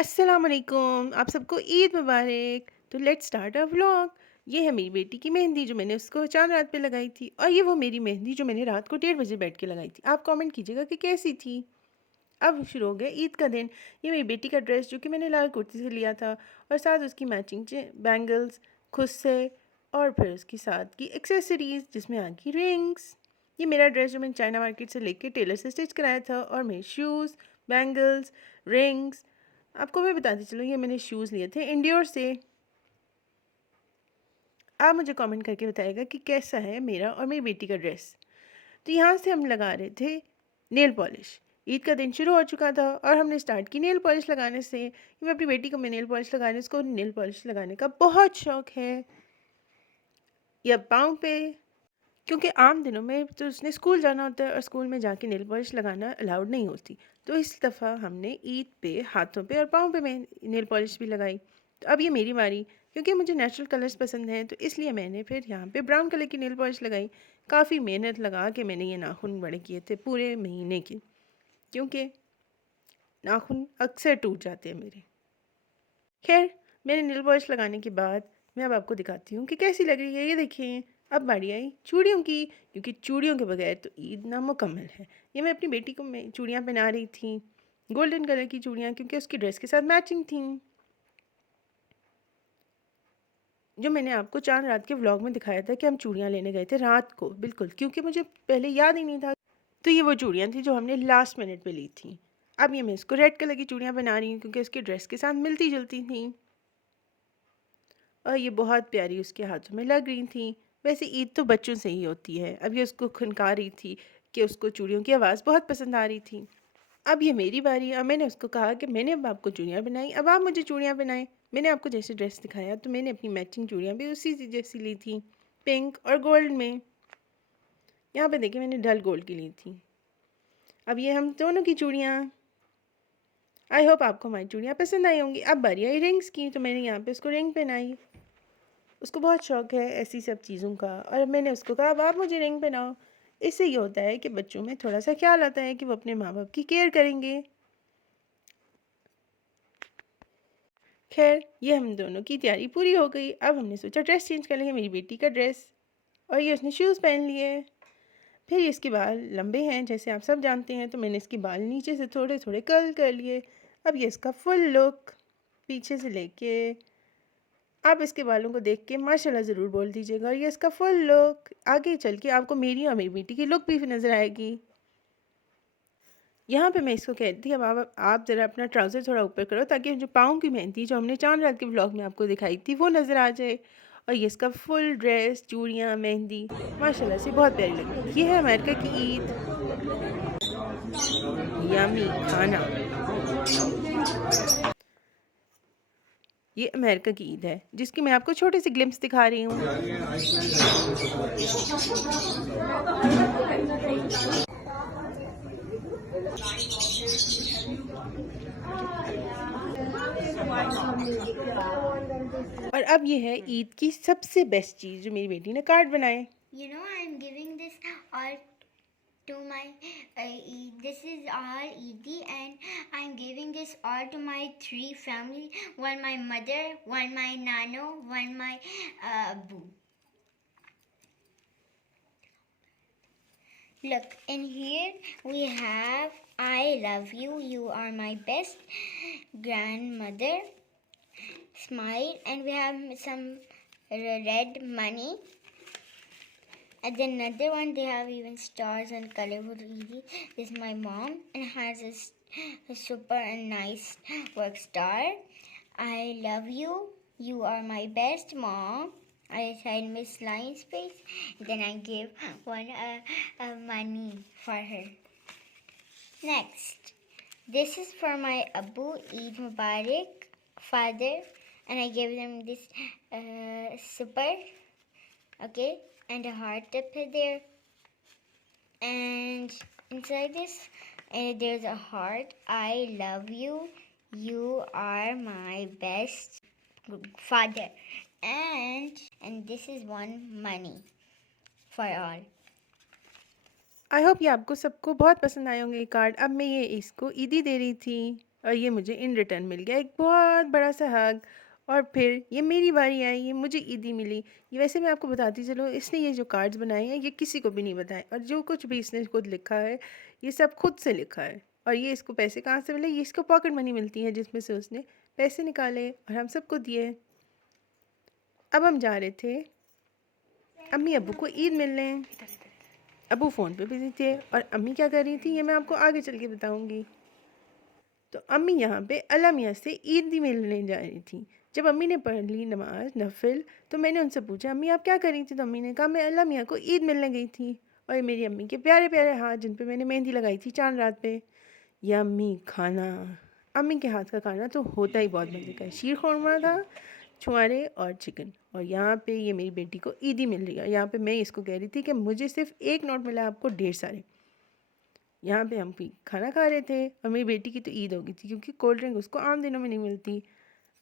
अस्सलाम वालेकुम, आप सबको ईद मुबारक। तो लेट्स स्टार्ट अ व्लॉग। ये है मेरी बेटी की मेहंदी जो मैंने उसको चाँद रात पे लगाई थी, और ये वो मेरी मेहंदी जो मैंने रात को 1:30 बजे बैठ के लगाई थी। आप कमेंट कीजिएगा कि कैसी थी। अब शुरू हो गया ईद का दिन। ये मेरी बेटी का ड्रेस जो कि मैंने लाल कुर्ती से लिया था, और साथ उसकी मैचिंग बैंगल्स खुद से, और फिर उसके साथ की एक्सेसरीज़ जिसमें आ गई रिंग्स। ये मेरा ड्रेस जो मैंने चाइना मार्केट से लेके टेलर से स्टिच कराया था, और मेरे शूज़, बैंगल्स, रिंग्स। आपको मैं बताती चलूँ, ये मैंने शूज़ लिए थे इंडियोर से। आप मुझे कमेंट करके बताइएगा कि कैसा है मेरा और मेरी बेटी का ड्रेस। तो यहाँ से हम लगा रहे थे नेल पॉलिश। ईद का दिन शुरू हो चुका था और हमने स्टार्ट की नेल पॉलिश लगाने से। मैं अपनी बेटी को मैं नेल पॉलिश लगाने, उसको नेल पॉलिश लगाने का बहुत शौक़ है। या पाँव पे, क्योंकि आम दिनों में तो उसने स्कूल जाना होता है और स्कूल में जाके नेल पॉलिश लगाना अलाउड नहीं होती। तो इस दफ़ा हमने ईद पे हाथों पे और पाँव पे मैं नेल पॉलिश भी लगाई। तो अब ये मेरी बारी, क्योंकि मुझे नेचुरल कलर्स पसंद हैं, तो इसलिए मैंने फिर यहाँ पे ब्राउन कलर की नेल पॉलिश लगाई। काफ़ी मेहनत लगा के मैंने ये नाखून बड़े किए थे पूरे महीने के, क्योंकि नाखून अक्सर टूट जाते हैं मेरे। खैर, मैंने नेल पॉलिश लगाने के बाद मैं अब आपको दिखाती हूँ कि कैसी लग रही है। ये देखिए, अब बारी आई चूड़ियों की, क्योंकि चूड़ियों के बगैर तो ईद नामुकम्मल है। ये मैं अपनी बेटी को मैं चूड़ियाँ पहना रही थी, गोल्डन कलर की चूड़ियाँ, क्योंकि उसकी ड्रेस के साथ मैचिंग थी, जो मैंने आपको चाँद रात के व्लॉग में दिखाया था कि हम चूड़ियाँ लेने गए थे रात को, बिल्कुल, क्योंकि मुझे पहले याद ही नहीं था। तो ये वो चूड़ियाँ थी जो हमने लास्ट मिनट पे ली थी। अब ये मैं इसको रेड कलर की चूड़ियाँ बना रही हूँ, क्योंकि उसकी ड्रेस के साथ मिलती-जुलती थी, और ये बहुत प्यारी उसके हाथों में लग रही थी। वैसे ईद तो बच्चों से ही होती है। अब ये उसको खनका रही थी कि उसको चूड़ियों की आवाज़ बहुत पसंद आ रही थी। अब ये मेरी बारी। अब मैंने उसको कहा कि मैंने अब आपको चूड़ियाँ बनाई, अब आप मुझे चूड़ियाँ बनाएं। मैंने आपको जैसे ड्रेस दिखाया, तो मैंने अपनी मैचिंग चूड़ियाँ भी उसी जैसी ली थी, पिंक और गोल्ड में। यहाँ पे देखिए, मैंने डल गोल्ड की ली थी। अब ये हम दोनों की चूड़ियाँ। आई होप आपको हमारी चूड़ियाँ पसंद आई होंगी। अब बारी आई रिंग्स की, तो मैंने यहाँ पे उसको रिंग पहनाई। उसको बहुत शौक़ है ऐसी सब चीज़ों का, और मैंने उसको कहा अब आप मुझे रिंग पहनाओ। इससे ये होता है कि बच्चों में थोड़ा सा ख्याल आता है कि वो अपने माँ बाप की केयर करेंगे। खैर, ये हम दोनों की तैयारी पूरी हो गई। अब हमने सोचा ड्रेस चेंज कर लेंगे, मेरी बेटी का ड्रेस, और ये उसने शूज़ पहन लिए। फिर इसके बाल लंबे हैं जैसे आप सब जानते हैं, तो मैंने इसके बाल नीचे से थोड़े थोड़े कर्ल कर लिए। अब ये इसका फुल लुक, पीछे से लेके, आप इसके बालों को देख के माशाल्लाह ज़रूर बोल दीजिएगा। और ये इसका फुल लुक, आगे चल के आपको मेरी और मेरी बेटी की लुक भी नज़र आएगी। यहाँ पे मैं इसको कहती थी अब आप ज़रा अपना ट्राउज़र थोड़ा ऊपर करो, ताकि जो पाँव की मेहंदी जो हमने चाँद रात के व्लॉग में आपको दिखाई थी वो नज़र आ जाए। और ये इसका फुल ड्रेस, चूड़ियाँ, मेहंदी माशाल्लाह से बहुत प्यारी लग रही थी। ये है अमेरिका की ईद। यम्मी खाना। ये अमेरिका की ईद है, जिसकी मैं आपको छोटे से ग्लिम्स दिखा रही हूँ। और अब ये है ईद की सबसे बेस्ट चीज़ जो मेरी बेटी ने कार्ड बनाए। I'm giving this all to my Eid. This is all Eidi, and I'm giving this all to my three family. One my mother, one my nano, one my boo. Look, in here we have I love you, you are my best grandmother, smile, and we have some red money. And then another one, they have even stars and colorful Eidi. This is my mom, and has a super and nice work star. I love you, you are my best mom. I sign Miss Lion's face. Then I give one money for her. Next, this is for my Abu Eid Mubarak father, and I gave them this super, okay, and a heart up there. And inside this, there's a heart. I love you. You are my best father. And this is one money for all. I hope ये आपको सबको बहुत पसंद आए होंगे ये card. अब मैं ये इसको ईदी दे रही थी। और ये मुझे इन रिटर्न मिल गया एक बहुत बड़ा सा हग। और फिर ये मेरी बारी आई, ये मुझे ईदी मिली। ये वैसे मैं आपको बताती चलूँ, इसने ये जो कार्ड्स बनाए हैं ये किसी को भी नहीं बताए, और जो कुछ भी इसने खुद लिखा है ये सब खुद से लिखा है। और ये इसको पैसे कहाँ से मिले, ये इसको पॉकेट मनी मिलती है जिसमें से उसने पैसे निकाले और हम सबको दिए। अब हम जा रहे थे अम्मी अब्बू को ईद मिलने। अब्बू फ़ोन पे बिजी थे और अम्मी क्या कर रही थी ये मैं आपको आगे चल के बताऊँगी। तो अम्मी यहाँ पे अल्लाह मियाँ से ईद मिलने जा रही थी। जब अम्मी ने पढ़ ली नमाज नफिल तो मैंने उनसे पूछा, अम्मी आप क्या कर रही थी? तो अम्मी ने कहा, मैं अल्लाह मियाँ को ईद मिलने गई थी। और ये मेरी अम्मी के प्यारे प्यारे हाथ जिन पे मैंने मेहंदी लगाई थी चांद रात पे। यम्मी खाना। अम्मी के हाथ का खाना तो होता ही बहुत मज़े का है। शीर खुरमा था, छुआरे और चिकन। और यहाँ पे ये मेरी बेटी को ईदी मिल रही है। यहाँ पे मैं इसको कह रही थी कि मुझे सिर्फ एक नोट मिला, आपको ढेर सारे। यहाँ पे हम खाना खा रहे थे और मेरी बेटी की तो ईद हो गई थी क्योंकि कोल्ड ड्रिंक उसको आम दिनों में नहीं मिलती।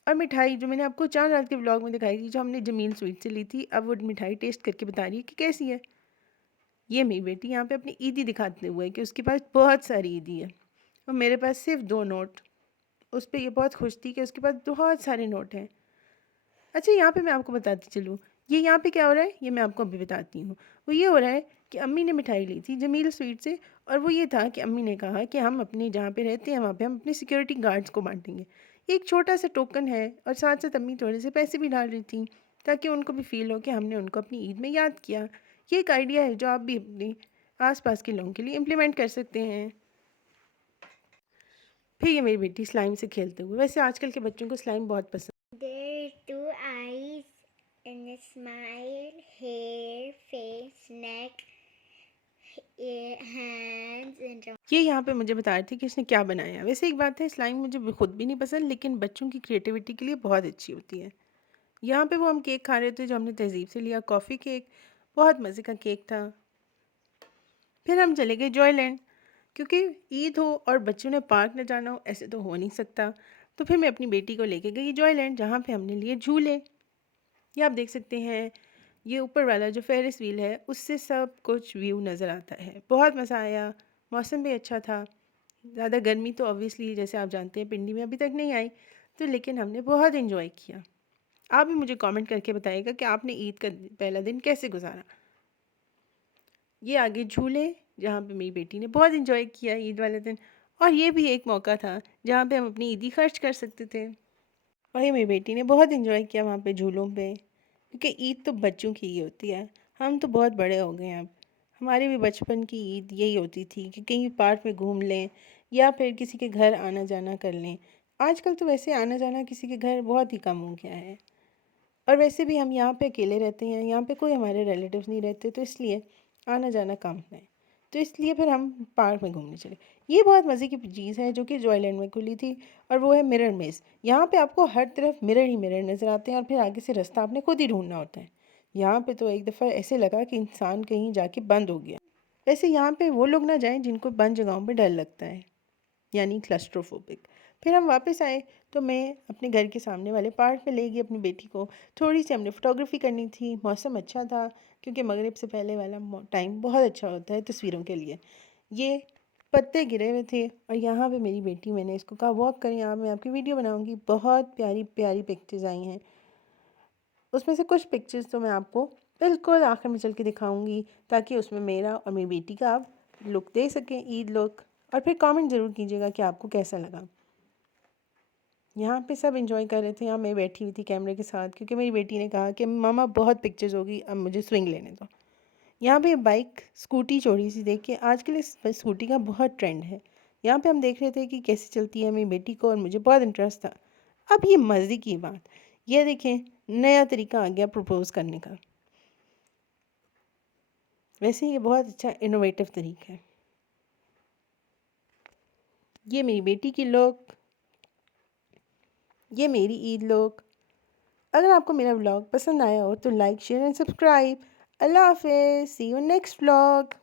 और मिठाई जो मैंने आपको चांद रात के ब्लॉग में दिखाई थी, जो हमने जमील स्वीट से ली थी, अब वो मिठाई टेस्ट करके बता रही है कि कैसी है। ये मेरी बेटी यहाँ पे अपनी ईदी दिखाते हुए कि उसके पास बहुत सारी ईदी है और मेरे पास सिर्फ 2 नोट। उस पर ये बहुत खुश थी कि उसके पास बहुत सारे नोट हैं। अच्छा, यहाँ पे मैं आपको बताती चलूँ, ये यहाँ पे क्या हो रहा है ये मैं आपको अभी बताती हूँ। वो ये हो रहा है कि अम्मी ने मिठाई ली थी जमील स्वीट से, और वो ये था कि अम्मी ने कहा कि हम अपने जहाँ पे रहते हैं वहाँ पे हम अपने सिक्योरिटी गार्ड्स को बांटेंगे। ये एक छोटा सा टोकन है, और साथ साथ अम्मी थोड़े से पैसे भी डाल रही थी ताकि उनको भी फील हो कि हमने उनको अपनी ईद में याद किया। ये एक आइडिया है जो आप भी अपने आसपास के लोगों के लिए इम्प्लीमेंट कर सकते हैं। फिर ये मेरी बेटी स्लाइम से खेलते हुए, वैसे आजकल के बच्चों को स्लाइम बहुत पसंद। There are two eyes and a smile, hair, face, neck, hands, and ये यहाँ पे मुझे बता रही थी कि इसने क्या बनाया। वैसे एक बात है, स्लाइम मुझे खुद भी नहीं पसंद, लेकिन बच्चों की क्रिएटिविटी के लिए बहुत अच्छी होती है। यहाँ पे वो हम केक खा रहे थे जो हमने तहज़ीब से लिया, कॉफ़ी केक। बहुत मज़े का केक था। फिर हम चले गए जॉयलैंड, क्योंकि ईद हो और बच्चों ने पार्क न जाना हो ऐसे तो हो नहीं सकता। तो फिर मैं अपनी बेटी को लेके गई जॉयलैंड, जहाँ पे हमने लिए झूले। ये आप देख सकते हैं, ये ऊपर वाला जो फेरिस व्हील है उससे सब कुछ व्यू नज़र आता है। बहुत मज़ा आया, मौसम भी अच्छा था। ज़्यादा गर्मी तो ऑब्वियसली जैसे आप जानते हैं पिंडी में अभी तक नहीं आई, तो लेकिन हमने बहुत इन्जॉय किया। आप भी मुझे कमेंट करके बताइएगा कि आपने ईद का पहला दिन कैसे गुजारा। ये आगे झूले, जहाँ पे मेरी बेटी ने बहुत इन्जॉय किया ईद वाले दिन। और ये भी एक मौका था जहाँ पे हम अपनी ईदी खर्च कर सकते थे। और ये मेरी बेटी ने बहुत इन्जॉय किया वहाँ पे झूलों पे, क्योंकि ईद तो बच्चों की ही होती है। हम तो बहुत बड़े हो गए हैं अब। हमारे भी बचपन की ईद यही होती थी कि कहीं पार्क में घूम लें या फिर किसी के घर आना जाना कर लें। आजकल तो वैसे आना जाना किसी के घर बहुत ही कम हो गया है। और वैसे भी हम यहाँ पे अकेले रहते हैं, यहाँ पे कोई हमारे रिलेटिव्स नहीं रहते, तो इसलिए आना जाना कम है। तो इसलिए फिर हम पार्क में घूमने चले। ये बहुत मज़े की चीज़ है जो कि जॉयलैंड में खुली थी, और वो है मिरर मेज़। यहाँ पे आपको हर तरफ मिरर ही मिरर नज़र आते हैं और फिर आगे से रास्ता आपने खुद ही ढूंढना होता है। यहाँ पे तो एक दफ़ा ऐसे लगा कि इंसान कहीं जाके बंद हो गया। वैसे यहाँ पे वो लोग ना जाएं जिनको बंद जगहों पे डर लगता है, यानी क्लस्ट्रोफोबिक। फिर हम वापस आए तो मैं अपने घर के सामने वाले पार्क में ले गई अपनी बेटी को। थोड़ी सी हमने फ़ोटोग्राफी करनी थी, मौसम अच्छा था क्योंकि मगरिब से पहले वाला टाइम बहुत अच्छा होता है तस्वीरों के लिए। ये पत्ते गिरे हुए थे और यहाँ पे मेरी बेटी, मैंने इसको कहा वॉक करें, यहाँ मैं आपकी वीडियो बनाऊँगी। बहुत प्यारी प्यारी पिक्चर्स आई हैं, उसमें से कुछ पिक्चर्स तो मैं आपको बिल्कुल आखिर में चल के दिखाऊँगी, ताकि उसमें मेरा और मेरी बेटी का आप लुक दे सकें, ईद लुक। और फिर कमेंट ज़रूर कीजिएगा कि आपको कैसा लगा। यहाँ पे सब एंजॉय कर रहे थे, यहाँ मैं बैठी हुई थी कैमरे के साथ, क्योंकि मेरी बेटी ने कहा कि मम्मा बहुत पिक्चर्स होगी, अब मुझे स्विंग लेने दो। यहाँ पे बाइक स्कूटी चोरी सी देख के, आजकल इस स्कूटी का बहुत ट्रेंड है। यहाँ पे हम देख रहे थे कि कैसे चलती है मेरी बेटी को, और मुझे बहुत इंटरेस्ट था। अब ये मज़े की बात, ये देखें नया तरीका आ गया प्रपोज करने का। वैसे ये बहुत अच्छा इनोवेटिव तरीका है। ये मेरी बेटी की लुक, ये मेरी ईद लुक। अगर आपको मेरा व्लॉग पसंद आया हो तो लाइक शेयर एंड सब्सक्राइब। अल्लाह हाफिज़, सी यू नेक्स्ट व्लॉग।